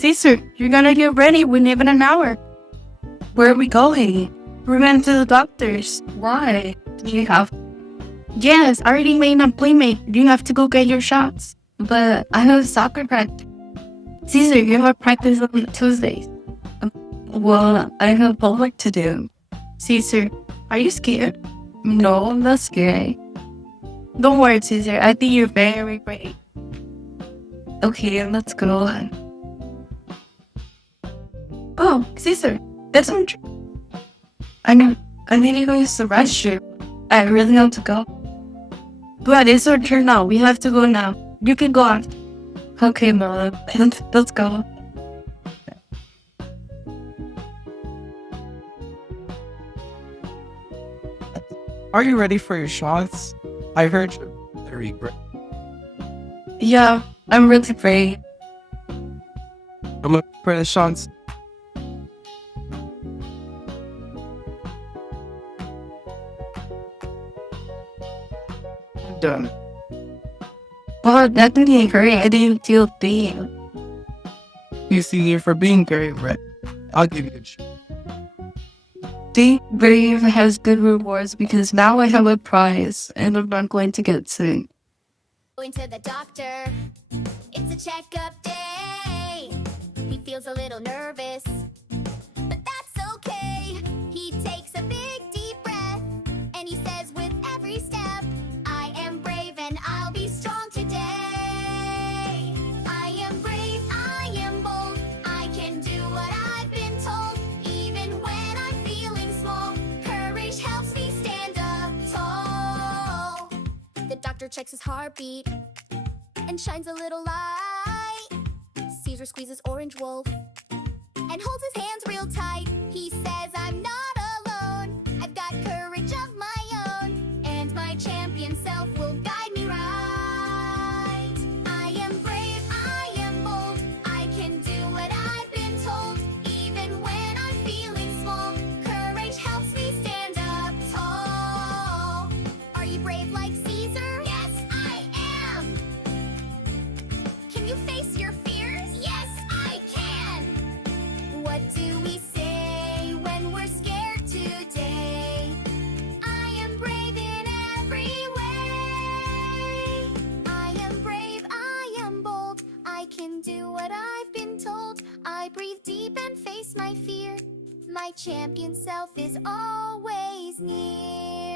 Cesar, you're gonna get ready. We live in an hour. Where are we going? We're going to the doctor's. Why? Do you have? Yes, I already made an appointment. You have to go get your shots. But I have soccer practice. Cesar, you have practice on Tuesdays. Well, I have homework to do. Cesar, are you scared? No, I'm not scared. Don't worry, Cesar. I think you're very brave. Okay, let's go. Oh, Cesar, that's some. I need to go use the restroom. I really want to go. But it's our turn now. We have to go now. You can go out. Okay, Mom. Let's go. Are you ready for your shots? I heard you're very great. Yeah, I'm really brave. I'm up for the shots. I'm done. Well, that didn't hurt. I didn't feel pain. You see, here for being very brave. I'll give you a shot. Being brave has good rewards because now I have a prize and I'm not going to get sick. Going to the doctor, it's a checkup day. He feels a little nervous, but that's okay. He takes a big deep breath and he says with every step, I am brave and I'll be strong today. I am brave, I am bold, I can do what I've been told. Even when I'm feeling small, courage helps me stand up tall. The doctor checks his heartbeat and shines a little light. Cesar squeezes Orange Wolf and holds his hands real tight. He says, I'm not alone. I've got courage of my own, and my champion self will guide me right. I am brave, I am bold, I can do what I've been told. Even when I'm feeling small, courage helps me stand up tall. Are you brave like Cesar? Yes, I am. Can you face your fears? Yes, I can. What do we say when we're scared today? I am brave in every way. I am brave, I am bold, I can do what I've been told. I breathe deep and face my fear. My champion self is always near.